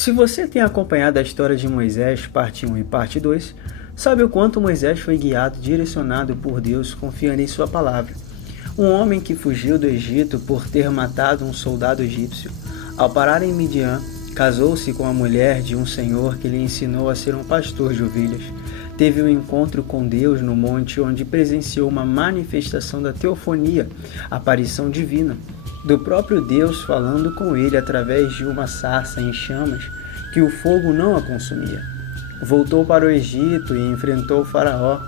Se você tem acompanhado a história de Moisés, parte 1 e parte 2, sabe o quanto Moisés foi guiado, direcionado por Deus, confiando em sua palavra. Um homem que fugiu do Egito por ter matado um soldado egípcio. Ao parar em Midian, casou-se com a mulher de um senhor que lhe ensinou a ser um pastor de ovelhas. Teve um encontro com Deus no monte, onde presenciou uma manifestação da teofonia, aparição divina, do próprio Deus falando com ele através de uma sarça em chamas que o fogo não a consumia. Voltou para o Egito e enfrentou o faraó,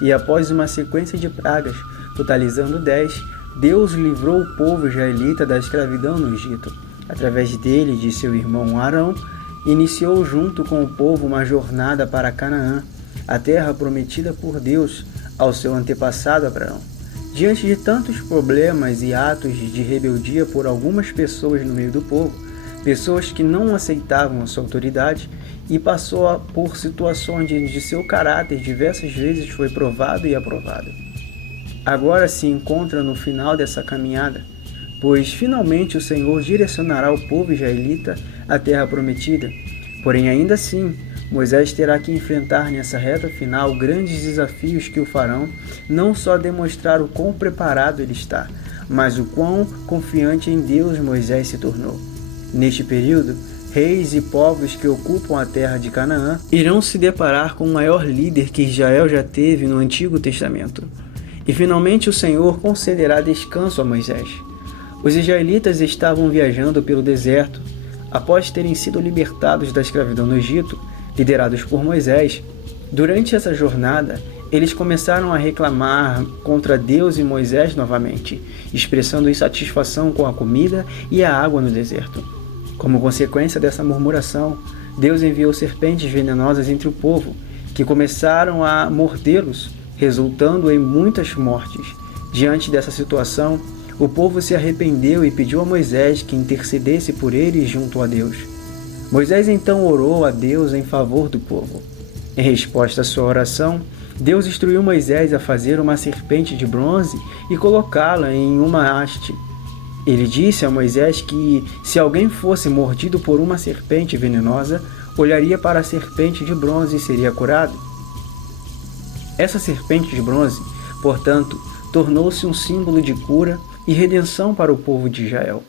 e após uma sequência de pragas, totalizando 10, Deus livrou o povo israelita da escravidão no Egito. Através dele e de seu irmão Arão, iniciou junto com o povo uma jornada para Canaã, a terra prometida por Deus ao seu antepassado Abraão. Diante de tantos problemas e atos de rebeldia por algumas pessoas no meio do povo, pessoas que não aceitavam a sua autoridade, e passou por situações de seu caráter diversas vezes foi provado e aprovado. Agora se encontra no final dessa caminhada, pois finalmente o Senhor direcionará o povo israelita à terra prometida. Porém, ainda assim, Moisés terá que enfrentar nessa reta final grandes desafios que o farão não só demonstrar o quão preparado ele está, mas o quão confiante em Deus Moisés se tornou. Neste período, reis e povos que ocupam a terra de Canaã irão se deparar com o maior líder que Israel já teve no Antigo Testamento. E finalmente o Senhor concederá descanso a Moisés. Os israelitas estavam viajando pelo deserto. Após terem sido libertados da escravidão no Egito, liderados por Moisés, durante essa jornada, eles começaram a reclamar contra Deus e Moisés novamente, expressando insatisfação com a comida e a água no deserto. Como consequência dessa murmuração, Deus enviou serpentes venenosas entre o povo, que começaram a mordê-los, resultando em muitas mortes. Diante dessa situação, o povo se arrependeu e pediu a Moisés que intercedesse por eles junto a Deus. Moisés então orou a Deus em favor do povo. Em resposta à sua oração, Deus instruiu Moisés a fazer uma serpente de bronze e colocá-la em uma haste. Ele disse a Moisés que, se alguém fosse mordido por uma serpente venenosa, olharia para a serpente de bronze e seria curado. Essa serpente de bronze, portanto, tornou-se um símbolo de cura e redenção para o povo de Israel.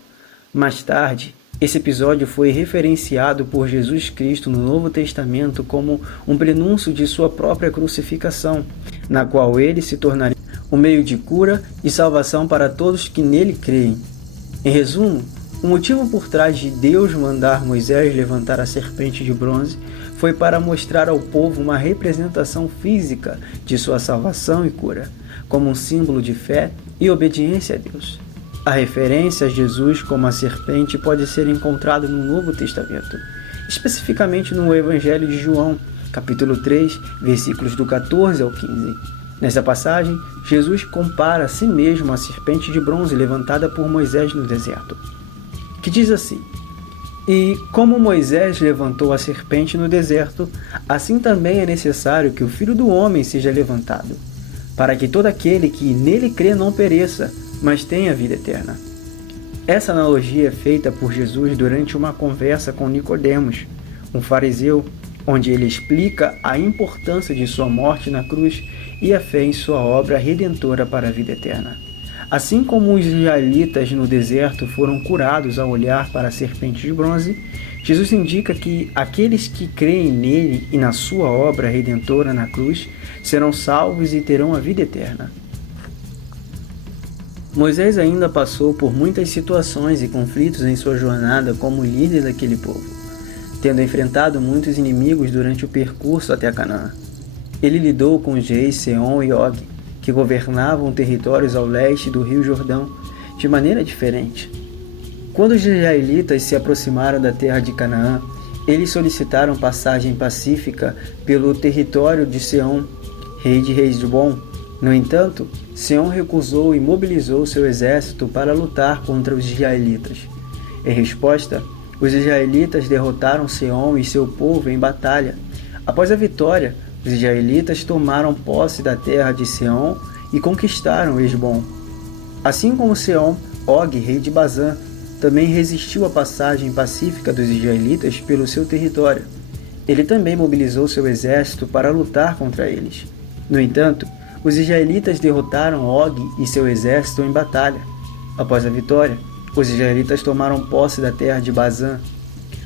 Mais tarde, esse episódio foi referenciado por Jesus Cristo no Novo Testamento como um prenúncio de sua própria crucificação, na qual ele se tornaria um meio de cura e salvação para todos que nele creem. Em resumo, o motivo por trás de Deus mandar Moisés levantar a serpente de bronze foi para mostrar ao povo uma representação física de sua salvação e cura, como um símbolo de fé e obediência a Deus. A referência a Jesus como a serpente pode ser encontrada no Novo Testamento, especificamente no Evangelho de João, capítulo 3, versículos do 14 ao 15. Nessa passagem, Jesus compara a si mesmo à serpente de bronze levantada por Moisés no deserto, que diz assim: "E como Moisés levantou a serpente no deserto, assim também é necessário que o Filho do Homem seja levantado, para que todo aquele que nele crê não pereça, mas tenha vida eterna." Essa analogia é feita por Jesus durante uma conversa com Nicodemos, um fariseu, onde ele explica a importância de sua morte na cruz e a fé em sua obra redentora para a vida eterna. Assim como os israelitas no deserto foram curados ao olhar para a serpente de bronze, Jesus indica que aqueles que creem nele e na sua obra redentora na cruz serão salvos e terão a vida eterna. Moisés ainda passou por muitas situações e conflitos em sua jornada como líder daquele povo, tendo enfrentado muitos inimigos durante o percurso até Canaã. Ele lidou com os reis Seom e Og, que governavam territórios ao leste do rio Jordão, de maneira diferente. Quando os israelitas se aproximaram da terra de Canaã, eles solicitaram passagem pacífica pelo território de Seom, rei de Hesbom. No entanto, Seom recusou e mobilizou seu exército para lutar contra os israelitas. Em resposta, os israelitas derrotaram Seom e seu povo em batalha. Após a vitória, os israelitas tomaram posse da terra de Seom e conquistaram Hesbom. Assim como Seom, Og, rei de Bazã, também resistiu à passagem pacífica dos israelitas pelo seu território. Ele também mobilizou seu exército para lutar contra eles. No entanto, os israelitas derrotaram Og e seu exército em batalha. Após a vitória, os israelitas tomaram posse da terra de Bazã.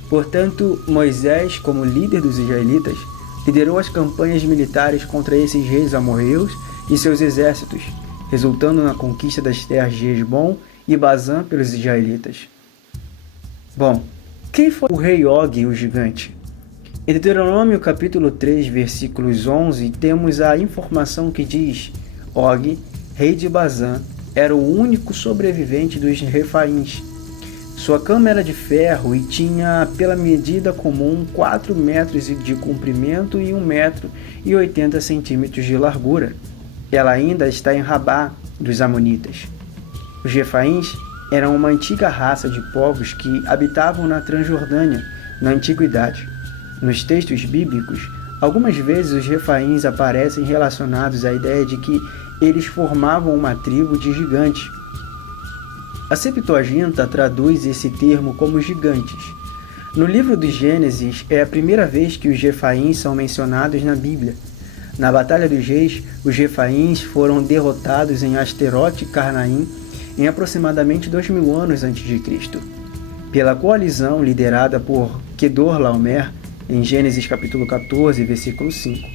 Portanto, Moisés, como líder dos israelitas, liderou as campanhas militares contra esses reis amorreus e seus exércitos, resultando na conquista das terras de Hesbom e Bazã pelos israelitas. Bom, quem foi o rei Og, o gigante? Em Deuteronômio capítulo 3, versículos 11, temos a informação que diz: Og, rei de Bazã, era o único sobrevivente dos refaíns. Sua cama era de ferro e tinha, pela medida comum, 4 metros de comprimento e 1 metro e 80 centímetros de largura. Ela ainda está em Rabá, dos Amonitas. Os refaíns eram uma antiga raça de povos que habitavam na Transjordânia, na Antiguidade. Nos textos bíblicos, algumas vezes os refaíns aparecem relacionados à ideia de que eles formavam uma tribo de gigantes. A Septuaginta traduz esse termo como gigantes. No livro de Gênesis, é a primeira vez que os refaíns são mencionados na Bíblia. Na Batalha dos Reis, os refaíns foram derrotados em Asterote e Carnaim em aproximadamente 2000 anos a.C., pela coalizão liderada por Quedorlaomer, em Gênesis capítulo 14, versículo 5.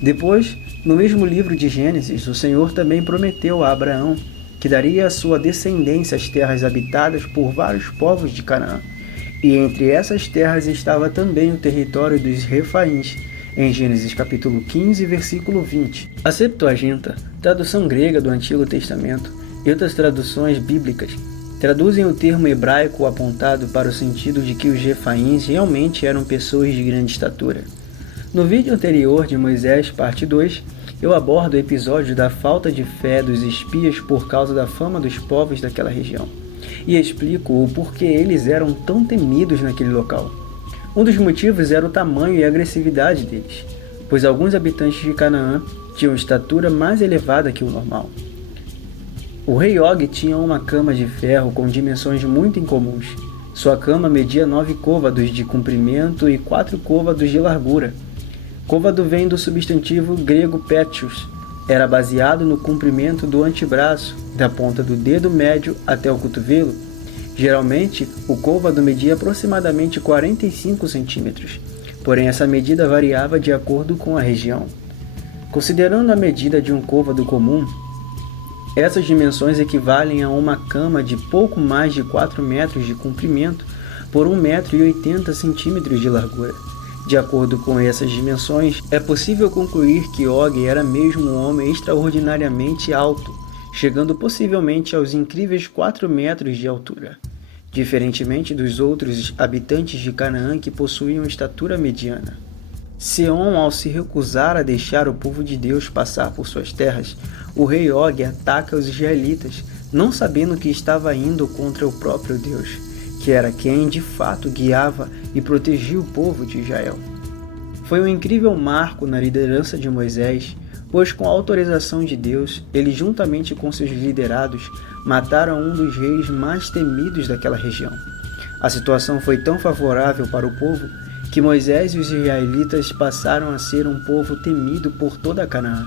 Depois, no mesmo livro de Gênesis, o Senhor também prometeu a Abraão que daria à sua descendência as terras habitadas por vários povos de Canaã, e entre essas terras estava também o território dos refaíns, em Gênesis capítulo 15, versículo 20. A Septuaginta, tradução grega do Antigo Testamento, e outras traduções bíblicas traduzem o termo hebraico apontado para o sentido de que os refaíns realmente eram pessoas de grande estatura. No vídeo anterior de Moisés, parte 2, eu abordo o episódio da falta de fé dos espias por causa da fama dos povos daquela região, e explico o porquê eles eram tão temidos naquele local. Um dos motivos era o tamanho e a agressividade deles, pois alguns habitantes de Canaã tinham estatura mais elevada que o normal. O rei Og tinha uma cama de ferro com dimensões muito incomuns. Sua cama media 9 côvados de comprimento e 4 côvados de largura. Côvado vem do substantivo grego pétios. Era baseado no comprimento do antebraço, da ponta do dedo médio até o cotovelo. Geralmente, o côvado media aproximadamente 45 centímetros, porém essa medida variava de acordo com a região. Considerando a medida de um côvado comum, essas dimensões equivalem a uma cama de pouco mais de 4 metros de comprimento por 1 metro e 80 centímetros de largura. De acordo com essas dimensões, é possível concluir que Og era mesmo um homem extraordinariamente alto, chegando possivelmente aos incríveis 4 metros de altura. Diferentemente dos outros habitantes de Canaã que possuíam estatura mediana. Seom, ao se recusar a deixar o povo de Deus passar por suas terras, o rei Og ataca os israelitas, não sabendo que estava indo contra o próprio Deus, que era quem de fato guiava e protegia o povo de Israel. Foi um incrível marco na liderança de Moisés, pois com a autorização de Deus, ele juntamente com seus liderados mataram um dos reis mais temidos daquela região. A situação foi tão favorável para o povo que Moisés e os israelitas passaram a ser um povo temido por toda Canaã,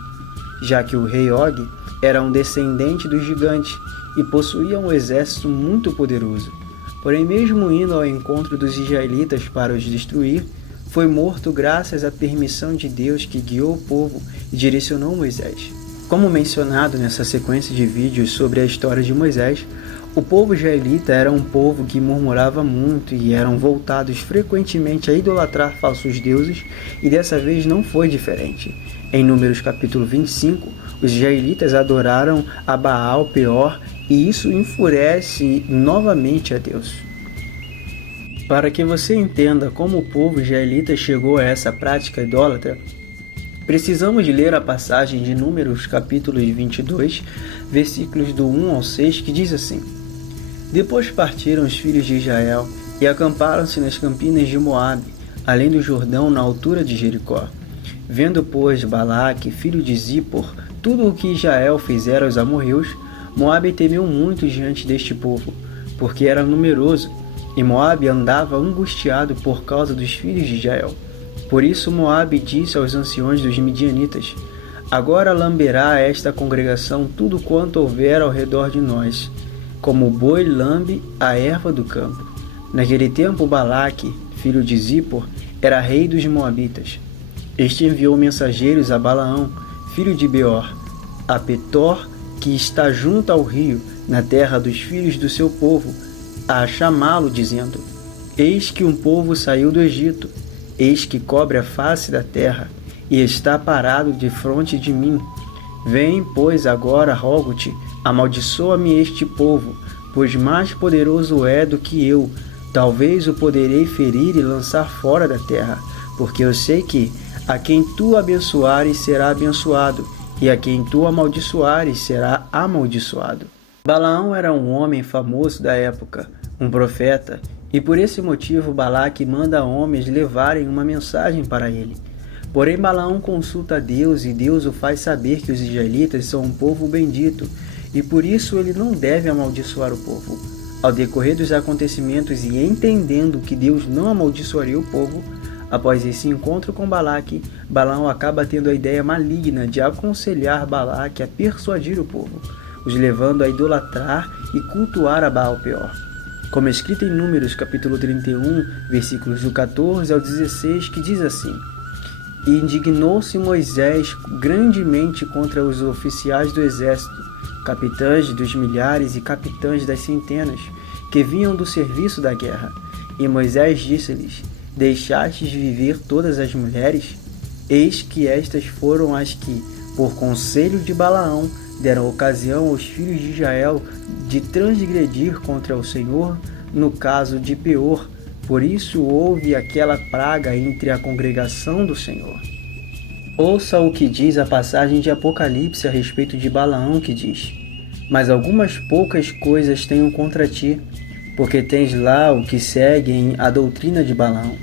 já que o rei Og era um descendente dos gigantes e possuía um exército muito poderoso. Porém, mesmo indo ao encontro dos israelitas para os destruir, foi morto graças à permissão de Deus que guiou o povo e direcionou Moisés. Como mencionado nessa sequência de vídeos sobre a história de Moisés, o povo israelita era um povo que murmurava muito e eram voltados frequentemente a idolatrar falsos deuses, e dessa vez não foi diferente. Em Números capítulo 25, os israelitas adoraram a Baal Peor, e isso enfurece novamente a Deus. Para que você entenda como o povo israelita chegou a essa prática idólatra, precisamos ler a passagem de Números capítulo 22, versículos do 1 ao 6, que diz assim: Depois partiram os filhos de Israel e acamparam-se nas campinas de Moabe, além do Jordão, na altura de Jericó. Vendo, pois, Balaque, filho de Zippor, tudo o que Israel fizera aos amorreus, Moabe temeu muito diante deste povo, porque era numeroso, e Moabe andava angustiado por causa dos filhos de Israel. Por isso Moabe disse aos anciões dos midianitas: Agora lamberá esta congregação tudo quanto houver ao redor de nós, como o boi lambe a erva do campo. Naquele tempo Balaque, filho de Zippor, era rei dos Moabitas. Este enviou mensageiros a Balaão, filho de Beor, a Petor, que está junto ao rio, na terra dos filhos do seu povo, a chamá-lo, dizendo: Eis que um povo saiu do Egito, eis que cobre a face da terra, e está parado defronte de mim. Vem, pois, agora, rogo-te, amaldiçoa-me este povo, pois mais poderoso é do que eu. Talvez o poderei ferir e lançar fora da terra, porque eu sei que a quem tu abençoares será abençoado, e a quem tu amaldiçoares será amaldiçoado. Balaão era um homem famoso da época, um profeta, e por esse motivo Balaque manda homens levarem uma mensagem para ele. Porém Balaão consulta a Deus, e Deus o faz saber que os israelitas são um povo bendito, e por isso ele não deve amaldiçoar o povo. Ao decorrer dos acontecimentos e entendendo que Deus não amaldiçoaria o povo, após esse encontro com Balaque, Balaão acaba tendo a ideia maligna de aconselhar Balaque a persuadir o povo, os levando a idolatrar e cultuar a Baal-peor. Como é escrito em Números capítulo 31, versículos do 14 ao 16, que diz assim: E indignou-se Moisés grandemente contra os oficiais do exército, capitães dos milhares e capitães das centenas, que vinham do serviço da guerra. E Moisés disse-lhes: Deixastes viver todas as mulheres? Eis que estas foram as que, por conselho de Balaão, deram ocasião aos filhos de Israel de transgredir contra o Senhor no caso de Peor. Por isso houve aquela praga entre a congregação do Senhor. Ouça o que diz a passagem de Apocalipse a respeito de Balaão, que diz: Mas algumas poucas coisas tenho contra ti, porque tens lá o que seguem a doutrina de Balaão,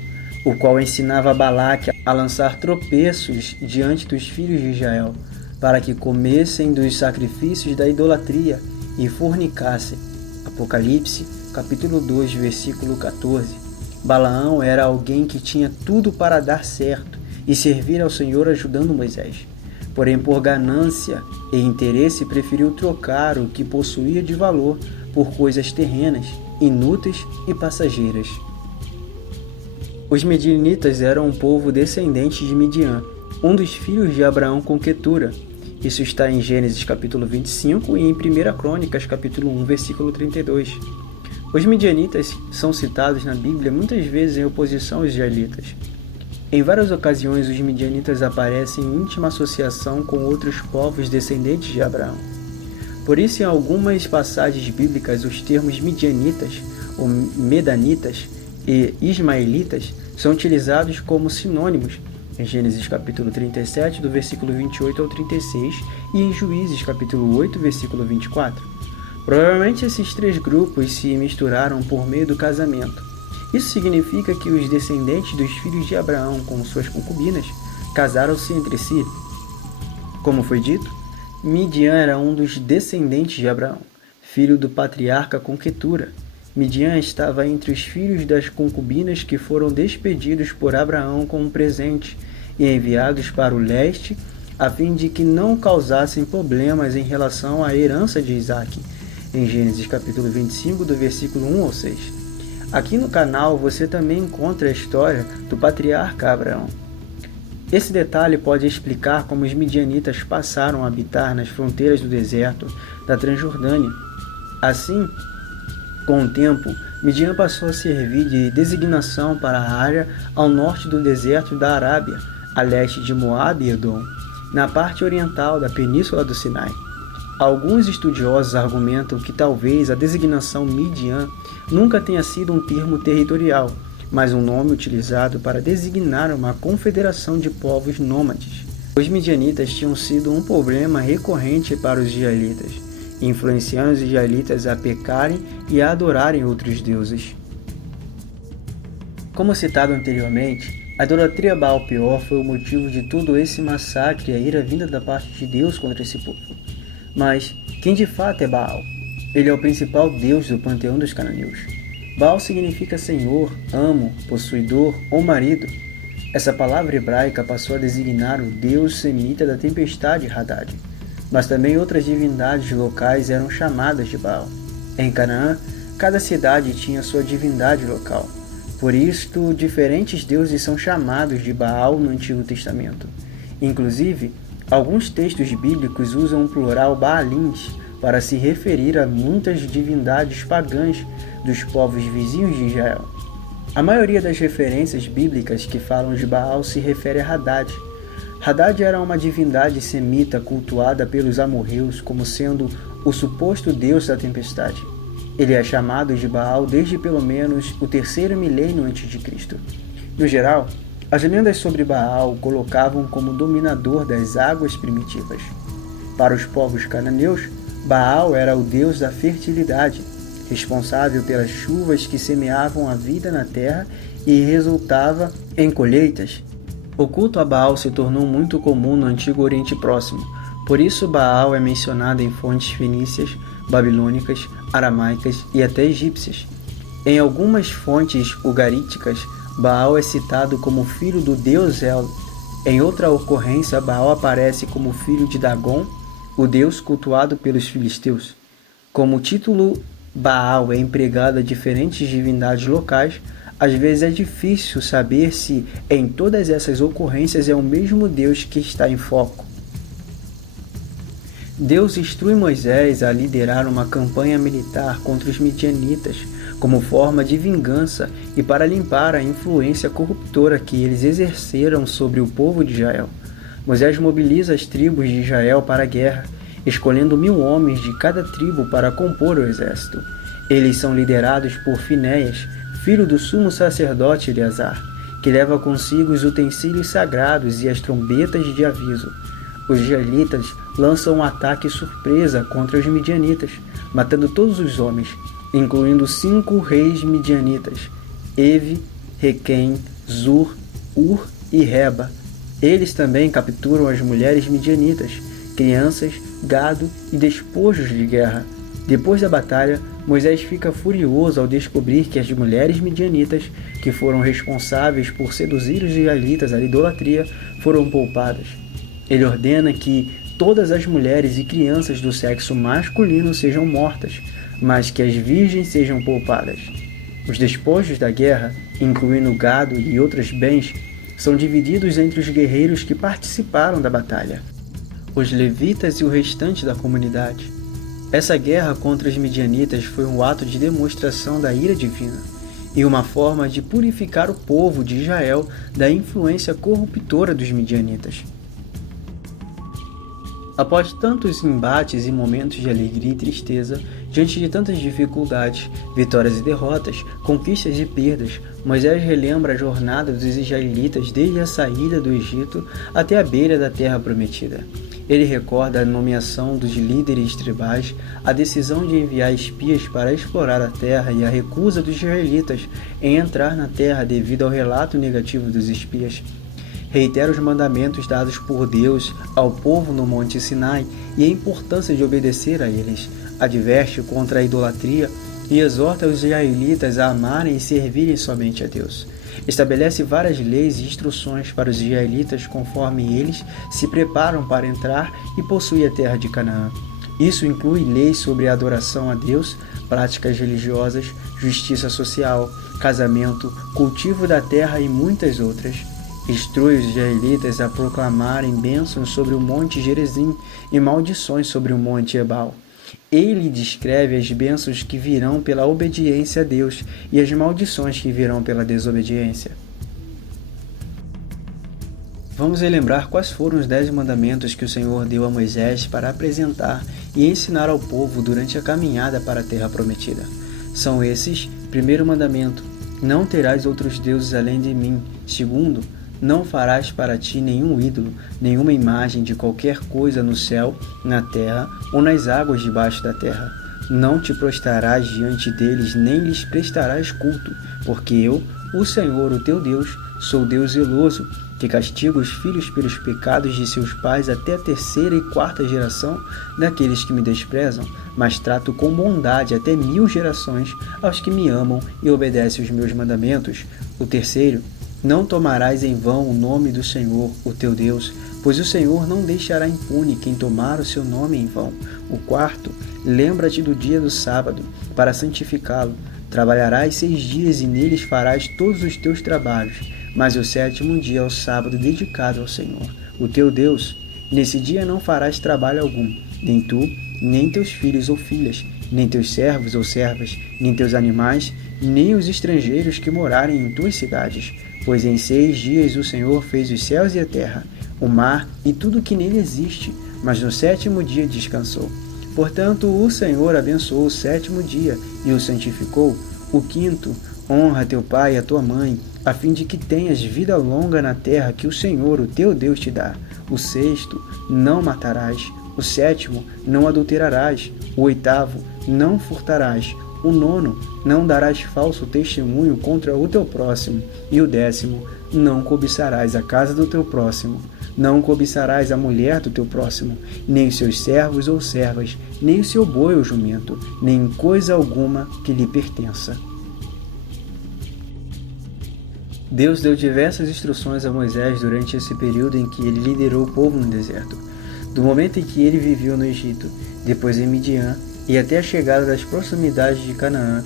o qual ensinava Balaque a lançar tropeços diante dos filhos de Israel, para que comessem dos sacrifícios da idolatria e fornicassem. Apocalipse, capítulo 2, versículo 14. Balaão era alguém que tinha tudo para dar certo e servir ao Senhor ajudando Moisés. Porém, por ganância e interesse, preferiu trocar o que possuía de valor por coisas terrenas, inúteis e passageiras. Os medianitas eram um povo descendente de Midian, um dos filhos de Abraão com Quetura. Isso está em Gênesis capítulo 25 e em 1 Crônicas capítulo 1, versículo 32. Os midianitas são citados na Bíblia muitas vezes em oposição aos israelitas. Em várias ocasiões, os midianitas aparecem em íntima associação com outros povos descendentes de Abraão. Por isso, em algumas passagens bíblicas, os termos midianitas, ou medanitas e ismaelitas são utilizados como sinônimos em Gênesis capítulo 37, do versículo 28 ao 36, e em Juízes capítulo 8, versículo 24. Provavelmente esses três grupos se misturaram por meio do casamento. Isso significa que os descendentes dos filhos de Abraão com suas concubinas casaram-se entre si. Como foi dito, Midian era um dos descendentes de Abraão, filho do patriarca com Quetura. Midian estava entre os filhos das concubinas que foram despedidos por Abraão como presente e enviados para o leste, a fim de que não causassem problemas em relação à herança de Isaque, em Gênesis capítulo 25, do versículo 1 ao 6. Aqui no canal você também encontra a história do patriarca Abraão. Esse detalhe pode explicar como os midianitas passaram a habitar nas fronteiras do deserto da Transjordânia. Assim, com o tempo, Midian passou a servir de designação para a área ao norte do deserto da Arábia, a leste de Moabe e Edom, na parte oriental da Península do Sinai. Alguns estudiosos argumentam que talvez a designação Midian nunca tenha sido um termo territorial, mas um nome utilizado para designar uma confederação de povos nômades. Os midianitas tinham sido um problema recorrente para os israelitas, influenciando os israelitas a pecarem e a adorarem outros deuses. Como citado anteriormente, a idolatria Baal-peor foi o motivo de todo esse massacre e a ira vinda da parte de Deus contra esse povo. Mas quem de fato é Baal? Ele é o principal deus do panteão dos cananeus. Baal significa senhor, amo, possuidor ou marido. Essa palavra hebraica passou a designar o deus semita da tempestade Hadad. Mas também outras divindades locais eram chamadas de Baal. Em Canaã, cada cidade tinha sua divindade local. Por isto, diferentes deuses são chamados de Baal no Antigo Testamento. Inclusive, alguns textos bíblicos usam o plural Baalins para se referir a muitas divindades pagãs dos povos vizinhos de Israel. A maioria das referências bíblicas que falam de Baal se refere a Hadad. Hadad era uma divindade semita cultuada pelos amorreus como sendo o suposto deus da tempestade. Ele é chamado de Baal desde pelo menos o 3º milênio a.C. No geral, as lendas sobre Baal o colocavam como dominador das águas primitivas. Para os povos cananeus, Baal era o deus da fertilidade, responsável pelas chuvas que semeavam a vida na terra e resultava em colheitas. O culto a Baal se tornou muito comum no Antigo Oriente Próximo, por isso Baal é mencionado em fontes fenícias, babilônicas, aramaicas e até egípcias. Em algumas fontes ugaríticas, Baal é citado como filho do deus El. Em outra ocorrência, Baal aparece como filho de Dagon, o deus cultuado pelos filisteus. Como o título Baal é empregado a diferentes divindades locais, às vezes é difícil saber se em todas essas ocorrências é o mesmo Deus que está em foco. Deus instrui Moisés a liderar uma campanha militar contra os midianitas, como forma de vingança e para limpar a influência corruptora que eles exerceram sobre o povo de Israel. Moisés mobiliza as tribos de Israel para a guerra, escolhendo 1000 homens de cada tribo para compor o exército. Eles são liderados por Finéias, filho do sumo sacerdote Eleazar, que leva consigo os utensílios sagrados e as trombetas de aviso. Os israelitas lançam um ataque surpresa contra os midianitas, matando todos os homens, incluindo 5 reis midianitas, Evi, Requém, Zur, Ur e Reba. Eles também capturam as mulheres midianitas, crianças, gado e despojos de guerra. Depois da batalha, Moisés fica furioso ao descobrir que as mulheres midianitas, que foram responsáveis por seduzir os israelitas à idolatria, foram poupadas. Ele ordena que todas as mulheres e crianças do sexo masculino sejam mortas, mas que as virgens sejam poupadas. Os despojos da guerra, incluindo gado e outros bens, são divididos entre os guerreiros que participaram da batalha, os levitas e o restante da comunidade. Essa guerra contra os midianitas foi um ato de demonstração da ira divina e uma forma de purificar o povo de Israel da influência corruptora dos midianitas. Após tantos embates e momentos de alegria e tristeza, diante de tantas dificuldades, vitórias e derrotas, conquistas e perdas, Moisés relembra a jornada dos israelitas desde a saída do Egito até a beira da terra prometida. Ele recorda a nomeação dos líderes tribais, a decisão de enviar espias para explorar a terra e a recusa dos israelitas em entrar na terra devido ao relato negativo dos espias. Reitera os mandamentos dados por Deus ao povo no Monte Sinai e a importância de obedecer a eles. Adverte contra a idolatria e exorta os israelitas a amarem e servirem somente a Deus. Estabelece várias leis e instruções para os israelitas conforme eles se preparam para entrar e possuir a terra de Canaã. Isso inclui leis sobre a adoração a Deus, práticas religiosas, justiça social, casamento, cultivo da terra e muitas outras. Instrui os israelitas a proclamarem bênçãos sobre o monte Gerizim e maldições sobre o monte Ebal. Ele descreve as bênçãos que virão pela obediência a Deus e as maldições que virão pela desobediência. Vamos relembrar quais foram os 10 mandamentos que o Senhor deu a Moisés para apresentar e ensinar ao povo durante a caminhada para a terra prometida. São esses: primeiro mandamento, não terás outros deuses além de mim. Segundo, não farás para ti nenhum ídolo, nenhuma imagem de qualquer coisa no céu, na terra ou nas águas debaixo da terra. Não te prostrarás diante deles, nem lhes prestarás culto, porque eu, o Senhor, o teu Deus, sou Deus zeloso, que castiga os filhos pelos pecados de seus pais até a terceira e quarta geração daqueles que me desprezam, mas trato com bondade até 1000 gerações aos que me amam e obedecem os meus mandamentos. O terceiro, não tomarás em vão o nome do Senhor, o teu Deus, pois o Senhor não deixará impune quem tomar o seu nome em vão. O quarto, lembra-te do dia do sábado, para santificá-lo. Trabalharás 6 dias e neles farás todos os teus trabalhos, mas o sétimo dia é o sábado dedicado ao Senhor, o teu Deus. Nesse dia não farás trabalho algum, nem tu, nem teus filhos ou filhas, nem teus servos ou servas, nem teus animais, nem os estrangeiros que morarem em tuas cidades. Pois em 6 dias o Senhor fez os céus e a terra, o mar e tudo o que nele existe, mas no sétimo dia descansou. Portanto, o Senhor abençoou o sétimo dia e o santificou. O quinto, honra teu pai e a tua mãe, a fim de que tenhas vida longa na terra que o Senhor, o teu Deus, te dá. O sexto, não matarás. O sétimo, não adulterarás. O oitavo, não furtarás. O nono, não darás falso testemunho contra o teu próximo. E o 10º, não cobiçarás a casa do teu próximo. Não cobiçarás a mulher do teu próximo, nem os seus servos ou servas, nem o seu boi ou jumento, nem coisa alguma que lhe pertença. Deus deu diversas instruções a Moisés durante esse período em que ele liderou o povo no deserto. Do momento em que ele viveu no Egito, depois em Midian e até a chegada das proximidades de Canaã,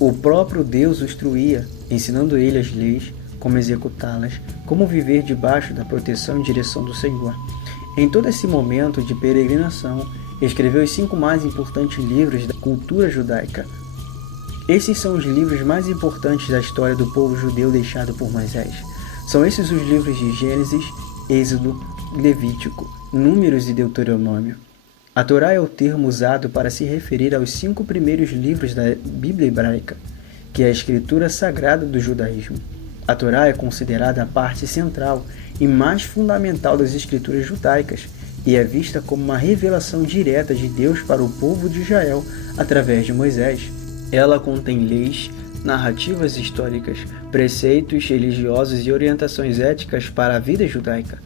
o próprio Deus o instruía, ensinando ele as leis, como executá-las, como viver debaixo da proteção e direção do Senhor. Em todo esse momento de peregrinação, escreveu os 5 mais importantes livros da cultura judaica. Esses são os livros mais importantes da história do povo judeu deixado por Moisés. São esses os livros de Gênesis, Êxodo, Levítico, Números e Deuteronômio. A Torá é o termo usado para se referir aos 5 primeiros livros da Bíblia hebraica, que é a escritura sagrada do judaísmo. A Torá é considerada a parte central e mais fundamental das escrituras judaicas e é vista como uma revelação direta de Deus para o povo de Israel através de Moisés. Ela contém leis, narrativas históricas, preceitos religiosos e orientações éticas para a vida judaica.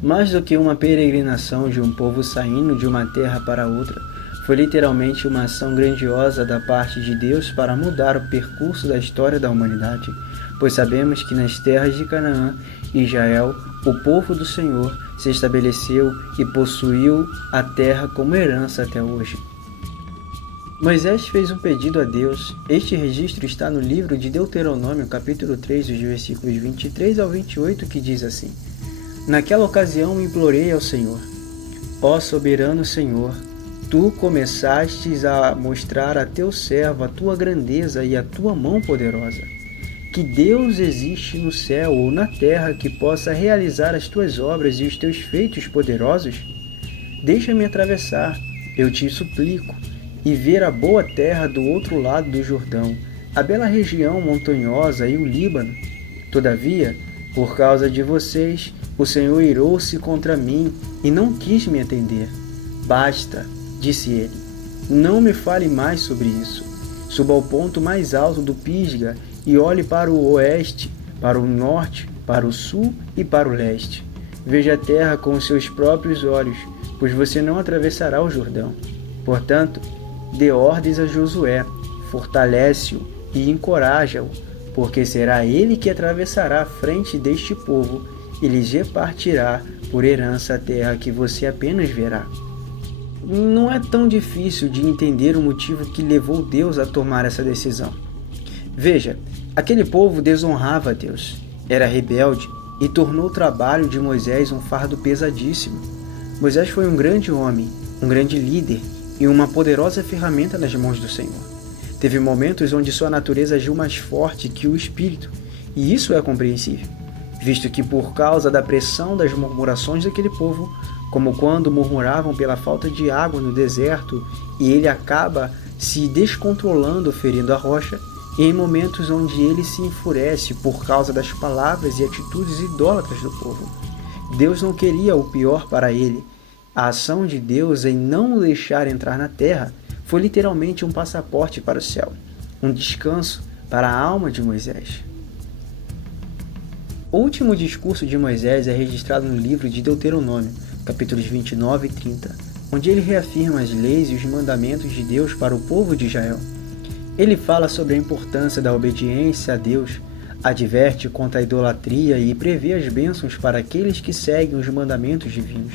Mais do que uma peregrinação de um povo saindo de uma terra para outra, foi literalmente uma ação grandiosa da parte de Deus para mudar o percurso da história da humanidade, pois sabemos que nas terras de Canaã e Israel, o povo do Senhor se estabeleceu e possuiu a terra como herança até hoje. Moisés fez um pedido a Deus. Este registro está no livro de Deuteronômio, capítulo 3, dos versículos 23 ao 28, que diz assim: Naquela ocasião implorei ao Senhor: Ó soberano Senhor, tu começastes a mostrar a teu servo a tua grandeza e a tua mão poderosa. Que Deus existe no céu ou na terra que possa realizar as tuas obras e os teus feitos poderosos? Deixa-me atravessar, eu te suplico, e ver a boa terra do outro lado do Jordão, a bela região montanhosa e o Líbano. Todavia, por causa de vocês, o Senhor irou-se contra mim e não quis me atender. Basta, disse ele, não me fale mais sobre isso. Suba ao ponto mais alto do Pisga e olhe para o oeste, para o norte, para o sul e para o leste. Veja a terra com os seus próprios olhos, pois você não atravessará o Jordão. Portanto, dê ordens a Josué, fortalece-o e encoraja-o, porque será ele que atravessará a frente deste povo e lhes repartirá por herança a terra que você apenas verá. Não é tão difícil de entender o motivo que levou Deus a tomar essa decisão. Veja, aquele povo desonrava a Deus, era rebelde e tornou o trabalho de Moisés um fardo pesadíssimo. Moisés foi um grande homem, um grande líder e uma poderosa ferramenta nas mãos do Senhor. Teve momentos onde sua natureza agiu mais forte que o espírito, e isso é compreensível, visto que por causa da pressão das murmurações daquele povo, como quando murmuravam pela falta de água no deserto e ele acaba se descontrolando ferindo a rocha, e em momentos onde ele se enfurece por causa das palavras e atitudes idólatras do povo. Deus não queria o pior para ele. A ação de Deus em não o deixar entrar na terra foi literalmente um passaporte para o céu, um descanso para a alma de Moisés. O último discurso de Moisés é registrado no livro de Deuteronômio, capítulos 29 e 30, onde ele reafirma as leis e os mandamentos de Deus para o povo de Israel. Ele fala sobre a importância da obediência a Deus, adverte contra a idolatria e prevê as bênçãos para aqueles que seguem os mandamentos divinos,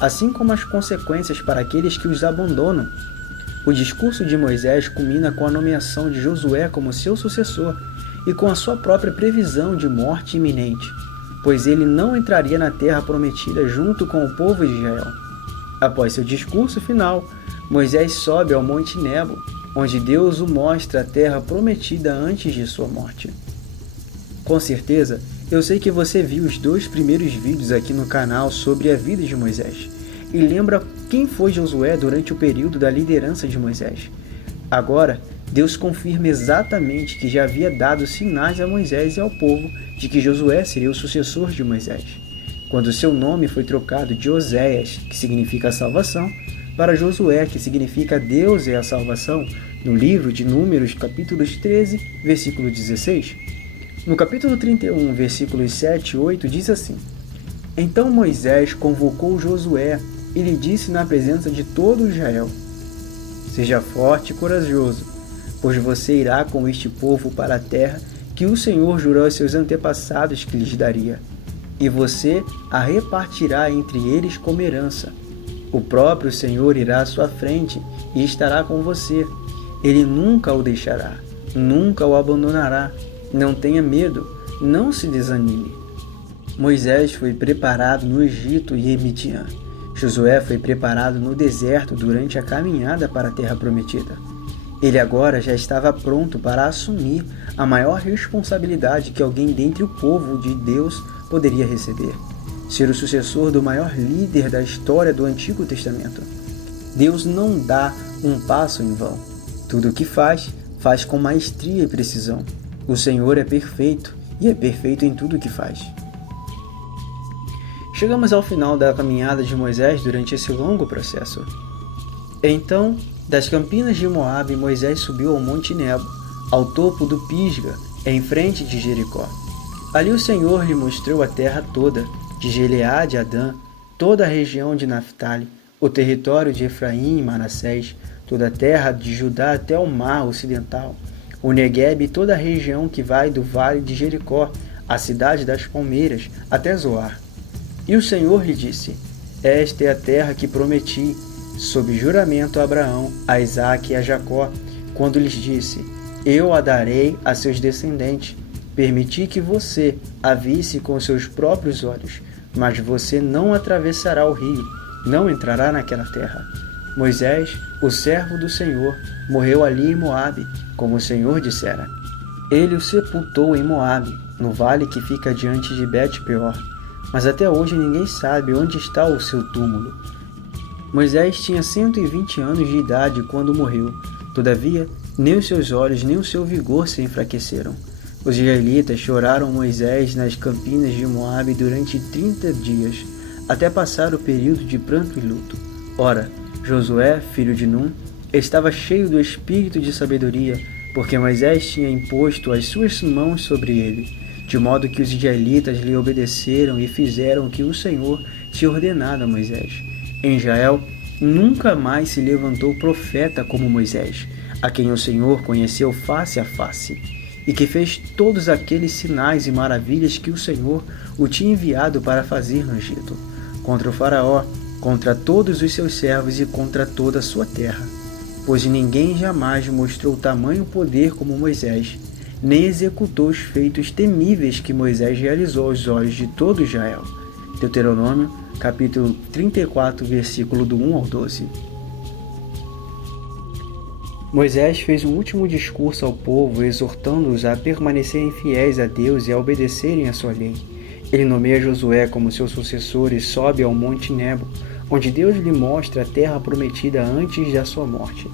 assim como as consequências para aqueles que os abandonam. O discurso de Moisés culmina com a nomeação de Josué como seu sucessor e com a sua própria previsão de morte iminente, pois ele não entraria na terra prometida junto com o povo de Israel. Após seu discurso final, Moisés sobe ao Monte Nebo, onde Deus o mostra a terra prometida antes de sua morte. Com certeza, eu sei que você viu os 2 primeiros vídeos aqui no canal sobre a vida de Moisés e lembra quem foi Josué durante o período da liderança de Moisés. Agora, Deus confirma exatamente que já havia dado sinais a Moisés e ao povo de que Josué seria o sucessor de Moisés, quando seu nome foi trocado de Oséias, que significa salvação, para Josué, que significa Deus é a salvação, no livro de Números, capítulos 13, versículo 16. No capítulo 31, versículos 7 e 8, diz assim: Então Moisés convocou Josué e lhe disse na presença de todo Israel: Seja forte e corajoso, pois você irá com este povo para a terra que o Senhor jurou aos seus antepassados que lhes daria, e você a repartirá entre eles como herança. O próprio Senhor irá à sua frente e estará com você. Ele nunca o deixará, nunca o abandonará. Não tenha medo, não se desanime. Moisés foi preparado no Egito e em Midian. Josué foi preparado no deserto durante a caminhada para a terra prometida. Ele agora já estava pronto para assumir a maior responsabilidade que alguém dentre o povo de Deus poderia receber: ser o sucessor do maior líder da história do Antigo Testamento. Deus não dá um passo em vão. Tudo o que faz, faz com maestria e precisão. O Senhor é perfeito e é perfeito em tudo o que faz. Chegamos ao final da caminhada de Moisés durante esse longo processo. Então, das campinas de Moabe, Moisés subiu ao Monte Nebo, ao topo do Pisga, em frente de Jericó. Ali o Senhor lhe mostrou a terra toda, de Gileade a Adã, toda a região de Naftali, o território de Efraim e Manassés, toda a terra de Judá até o mar ocidental, o Neguebe e toda a região que vai do vale de Jericó, a cidade das palmeiras, até Zoar. E o Senhor lhe disse: Esta é a terra que prometi, sob juramento a Abraão, a Isaque e a Jacó, quando lhes disse: Eu a darei a seus descendentes. Permiti que você a visse com seus próprios olhos, mas você não atravessará o rio, não entrará naquela terra. Moisés, o servo do Senhor, morreu ali em Moabe, como o Senhor dissera. Ele o sepultou em Moabe, no vale que fica diante de Bet-peor, mas até hoje ninguém sabe onde está o seu túmulo. Moisés tinha 120 anos de idade quando morreu. Todavia, nem os seus olhos nem o seu vigor se enfraqueceram. Os israelitas choraram Moisés nas campinas de Moabe durante 30 dias, até passar o período de pranto e luto. Ora, Josué, filho de Num, estava cheio do espírito de sabedoria, porque Moisés tinha imposto as suas mãos sobre ele, de modo que os israelitas lhe obedeceram e fizeram o que o Senhor tinha ordenado a Moisés. Em Israel, nunca mais se levantou profeta como Moisés, a quem o Senhor conheceu face a face, e que fez todos aqueles sinais e maravilhas que o Senhor o tinha enviado para fazer no Egito, contra o faraó, contra todos os seus servos e contra toda a sua terra. Pois ninguém jamais mostrou tamanho poder como Moisés, nem executou os feitos temíveis que Moisés realizou aos olhos de todo Israel. Deuteronômio, capítulo 34, versículo do 1 ao 12. Moisés fez um último discurso ao povo, exortando-os a permanecerem fiéis a Deus e a obedecerem a sua lei. Ele nomeia Josué como seu sucessor e sobe ao Monte Nebo, onde Deus lhe mostra a terra prometida antes da sua morte.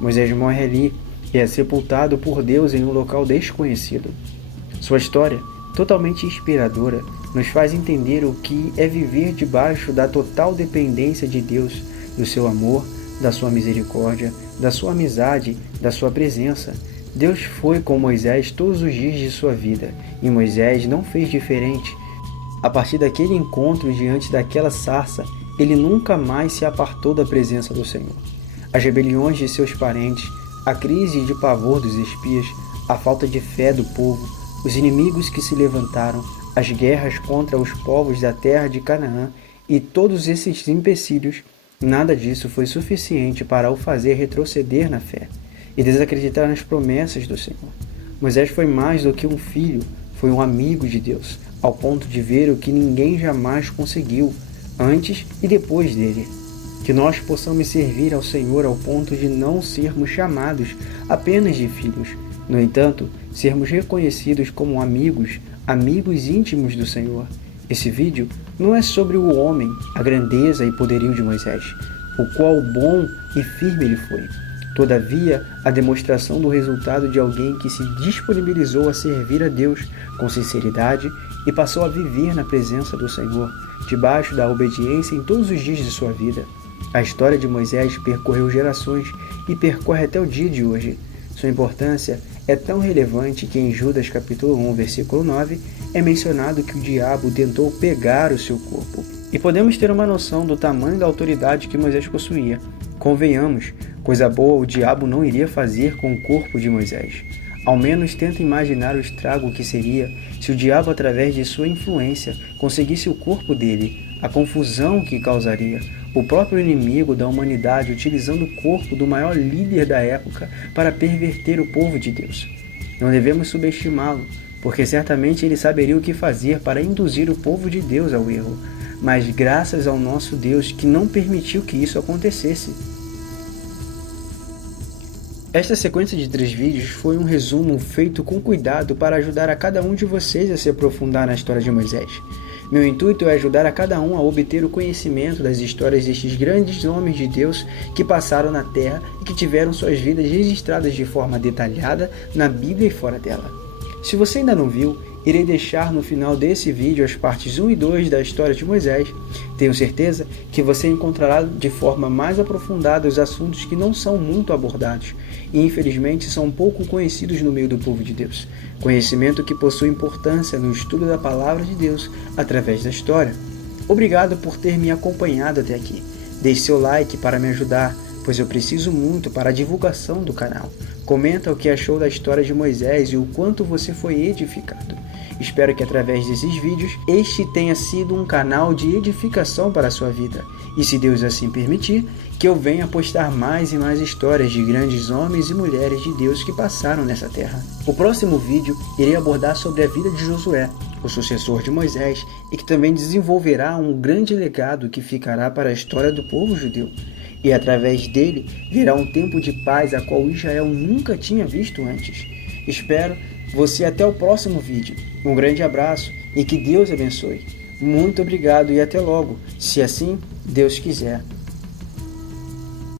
Moisés morre ali e é sepultado por Deus em um local desconhecido. Sua história, totalmente inspiradora, nos faz entender o que é viver debaixo da total dependência de Deus, do seu amor, da sua misericórdia, da sua amizade, da sua presença. Deus foi com Moisés todos os dias de sua vida, e Moisés não fez diferente. A partir daquele encontro diante daquela sarça, ele nunca mais se apartou da presença do Senhor. As rebeliões de seus parentes, a crise de pavor dos espias, a falta de fé do povo, os inimigos que se levantaram, as guerras contra os povos da terra de Canaã e todos esses empecilhos, nada disso foi suficiente para o fazer retroceder na fé e desacreditar nas promessas do Senhor. Moisés foi mais do que um filho, foi um amigo de Deus, ao ponto de ver o que ninguém jamais conseguiu, antes e depois dele. Que nós possamos servir ao Senhor ao ponto de não sermos chamados apenas de filhos, no entanto, sermos reconhecidos como amigos íntimos do Senhor. Esse vídeo não é sobre o homem, a grandeza e poderio de Moisés, o qual bom e firme ele foi. Todavia, a demonstração do resultado de alguém que se disponibilizou a servir a Deus com sinceridade e passou a viver na presença do Senhor, debaixo da obediência em todos os dias de sua vida. A história de Moisés percorreu gerações e percorre até o dia de hoje. Sua importância é tão relevante que em Judas capítulo 1, versículo 9, é mencionado que o diabo tentou pegar o seu corpo. E podemos ter uma noção do tamanho da autoridade que Moisés possuía. Convenhamos, coisa boa o diabo não iria fazer com o corpo de Moisés. Ao menos tenta imaginar o estrago que seria se o diabo, através de sua influência, conseguisse o corpo dele, a confusão que causaria, o próprio inimigo da humanidade utilizando o corpo do maior líder da época para perverter o povo de Deus. Não devemos subestimá-lo, porque certamente ele saberia o que fazer para induzir o povo de Deus ao erro, mas graças ao nosso Deus que não permitiu que isso acontecesse. Esta sequência de 3 vídeos foi um resumo feito com cuidado para ajudar a cada um de vocês a se aprofundar na história de Moisés. Meu intuito é ajudar a cada um a obter o conhecimento das histórias destes grandes homens de Deus que passaram na Terra e que tiveram suas vidas registradas de forma detalhada na Bíblia e fora dela. Se você ainda não viu, irei deixar no final desse vídeo as partes 1 e 2 da história de Moisés. Tenho certeza que você encontrará de forma mais aprofundada os assuntos que não são muito abordados e infelizmente são pouco conhecidos no meio do povo de Deus. Conhecimento que possui importância no estudo da palavra de Deus através da história. Obrigado por ter me acompanhado até aqui. Deixe seu like para me ajudar, pois eu preciso muito para a divulgação do canal. Comenta o que achou da história de Moisés e o quanto você foi edificado. Espero que através desses vídeos, este tenha sido um canal de edificação para a sua vida. E se Deus assim permitir, que eu venha postar mais e mais histórias de grandes homens e mulheres de Deus que passaram nessa terra. O próximo vídeo irei abordar sobre a vida de Josué, o sucessor de Moisés, e que também desenvolverá um grande legado que ficará para a história do povo judeu. E através dele virá um tempo de paz a qual Israel nunca tinha visto antes. Espero você até o próximo vídeo. Um grande abraço e que Deus abençoe. Muito obrigado e até logo, se assim Deus quiser.